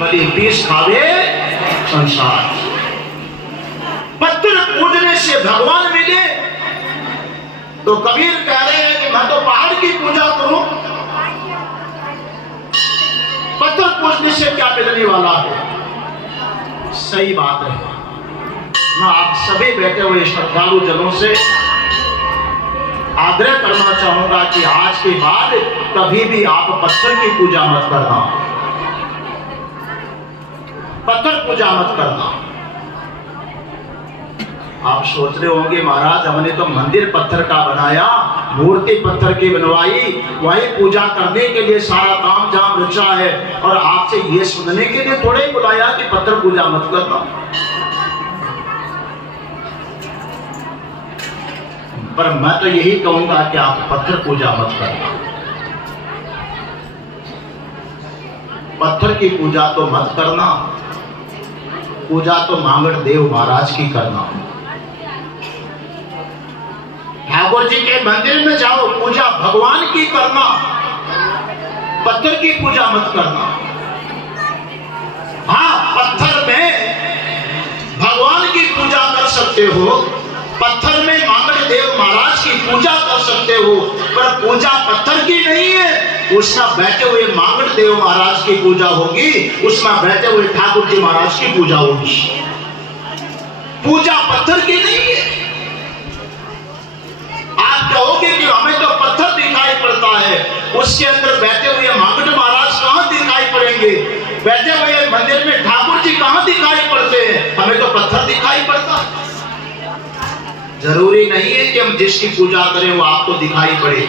भली विष खावे संसार। पत्थर पूजने से भगवान मिले तो कबीर कह रहे हैं कि मैं तो पहाड़ की पूजा करूं, पत्थर पूजने से क्या मिलने वाला है। सही बात है। मैं आप सभी बैठे हुए श्रद्धालु जनों से आग्रह करना चाहूंगा कि आज के बाद कभी भी आप पत्थर की पूजा मत करना, पत्थर पूजा मत करना। आप सोच रहे होंगे महाराज हमने तो मंदिर पत्थर का बनाया, मूर्ति पत्थर की बनवाई, वही पूजा करने के लिए सारा काम जाम रचा है, और आपसे ये सुनने के लिए थोड़े ही बुलाया कि पत्थर पूजा मत करना। पर मैं तो यही कहूंगा कि आप पत्थर पूजा मत करना। पत्थर की पूजा तो मत करना, पूजा तो मांगड़ देव महाराज की करना। ठाकुर जी के मंदिर में जाओ, पूजा भगवान की करना, पत्थर की पूजा मत करना। हाँ, पत्थर में भगवान की पूजा कर सकते हो, पत्थर में मांगड़ देव महाराज की पूजा कर सकते हो, पर पूजा पत्थर की नहीं है। उसमें बैठे हुए मांगड़ देव महाराज की पूजा होगी, उसमें बैठे हुए ठाकुर जी महाराज की पूजा होगी। पूजा पत्थर की नहीं है। आप कहोगे कि हमें तो पत्थर दिखाई पड़ता है, उसके अंदर बैठे हुए मांगड़ महाराज कहां दिखाई पड़ेंगे, बैठे हुए मंदिर में ठाकुर जी कहां दिखाई पड़ते हैं, हमें तो पत्थर दिखाई पड़ता है। जरूरी नहीं है कि हम जिसकी पूजा करें वो आपको दिखाई पड़े।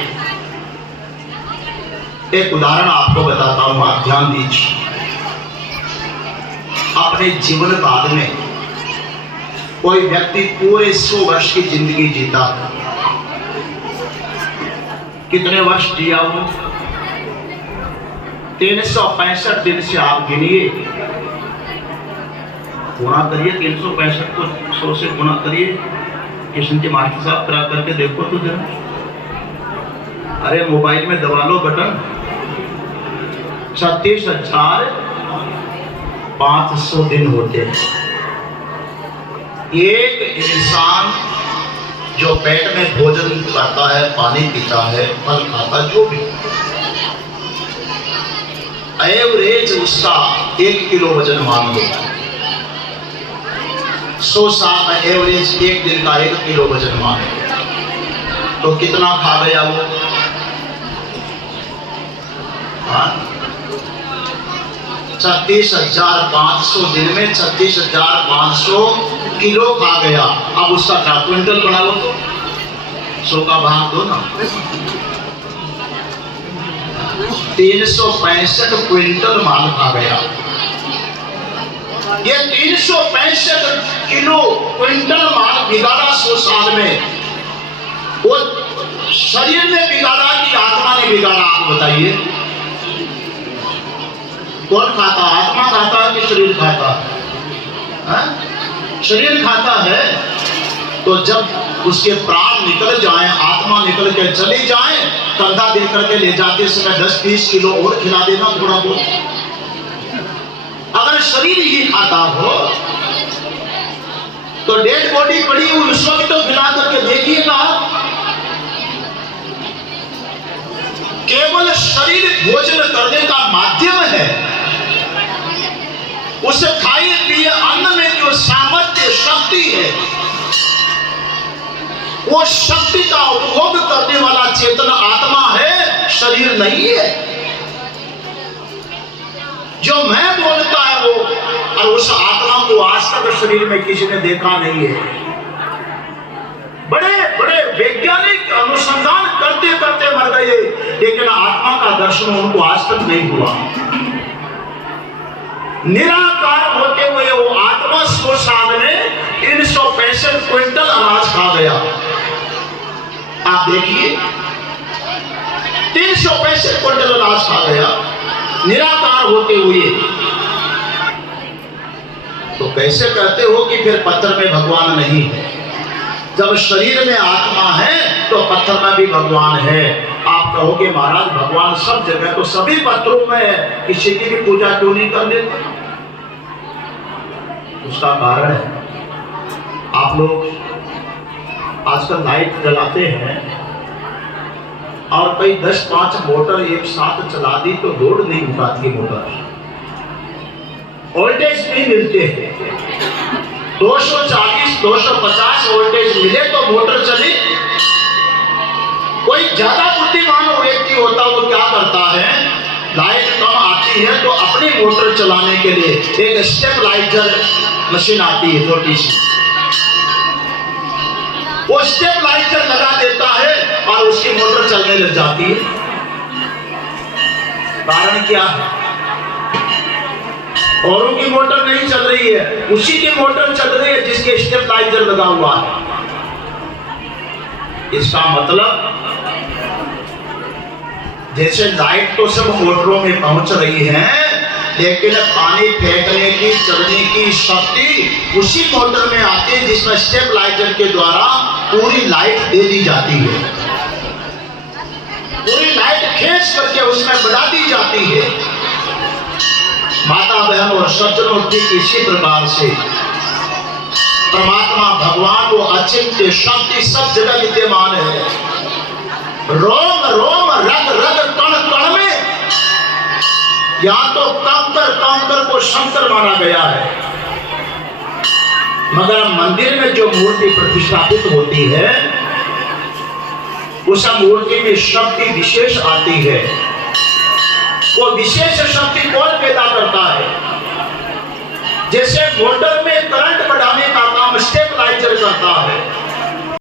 एक उदाहरण आपको बताता हूं, आप ध्यान दीजिए। अपने जीवन काल में कोई व्यक्ति पूरे 100 वर्ष की जिंदगी जीता, कितने वर्ष जिया वो? 365 दिन से आप गिनिए, गुणा करिए, 365 को 100 से गुणा करिए। किशन जी मास्टर साहब करा करके देखो तो जरा, अरे मोबाइल में दबा लो बटन, 36,500 दिन होते हैं। एक इंसान जो पेट में भोजन करता है, पानी पीता है, फल खाता, जो भी, एवरेज उसका 1 किलो वजन मान लो। 100 साल में एवरेज एक दिन का 1 किलो वजन मान लो, तो कितना खा गया वो? 36,500 दिन में 36,500 किलो खा गया। अब उसका क्या क्विंटल बना लो, तो 100 का भाग दो ना, 365 क्विंटल माल खा गया। ये 365 किलो क्विंटल माल बिगाड़ा 100 साल में। वो शरीर ने बिगाड़ा कि आत्मा ने बिगाड़ा? आप बताइए, कौन खाता? आत्मा खाता है कि शरीर खाता है? शरीर खाता है। तो जब उसके प्राण निकल जाए, आत्मा निकल के चली जाए, कंधा दे करके ले जाते समय 10-20 किलो और खिला देना थोड़ा बहुत। अगर शरीर ही खाता हो तो डेड बॉडी पड़ी हुई उस वक्त तो खिला करके देखिएगा। केवल शरीर भोजन करने का माध्यम है। उसे खाए पिए अन्न में जो सामर्थ्य शक्ति है, वो शक्ति का उपभोग करने वाला चेतन आत्मा है, शरीर नहीं है। जो मैं बोलता है वो, और उस आत्मा को आज तक शरीर में किसी ने देखा नहीं है। बड़े बड़े वैज्ञानिक अनुसंधान करते करते मर गए, लेकिन आत्मा का दर्शन उनको आज तक नहीं हुआ। निराकार होते हुए वो आत्मा 100 साल में 365 क्विंटल अनाज खा गया। आप देखिए, 365 क्विंटल अनाज खा गया निराकार होते हुए। तो कैसे कहते हो कि फिर पत्थर में भगवान नहीं है? जब शरीर में आत्मा है तो पत्थर में भी भगवान है। आप कहोगे महाराज भगवान सब जगह, तो सभी पत्थरों में है, किसी की भी पूजा क्यों नहीं कर लेते? उसका कारण है, आप लोग आजकल लाइट जलाते हैं और कई 10-5 मोटर एक साथ चला दी तो लोड नहीं उठाती मोटर, वोल्टेज नहीं मिलते हैं। 240-250 वोल्टेज मिले तो मोटर चली। कोई ज्यादा बुद्धिमान व्यक्ति होता वो क्या करता है, लाइट कम आती है तो अपनी मोटर चलाने के लिए एक स्टेबलाइजर मशीन आती है छोटी सी, वो स्टेबलाइजर लगा देता है और उसकी मोटर चलने लग जाती है। कारण क्या है, औरों की मोटर नहीं चल रही है, उसी की मोटर चल रही है जिसके स्टेबलाइजर लगा हुआ है। इसका मतलब जैसे लाइट तो सब मोटरों में पहुंच रही है, लेकिन पानी फेंकने की चलने की शक्ति उसी मोटर में आती है जिसमें स्टेबलाइजर के द्वारा पूरी लाइट दे दी जाती है, पूरी लाइट खींच करके उसमें बढ़ा दी जाती है। माता बहन और सज्जनों, ठीक इसी प्रकार से परमात्मा भगवान वो अचिंत्य शक्ति सब जगह विद्यमान है। रोम रोम रग रग कण कण में या तो कंकर को शंकर माना गया है, मगर मंदिर में जो मूर्ति प्रतिष्ठापित होती है उस मूर्ति में शक्ति विशेष आती है। वो विशेष शक्ति कौन पैदा करता है? जैसे मोटर में करंट बढ़ाने का काम स्टेबलाइजर करता है,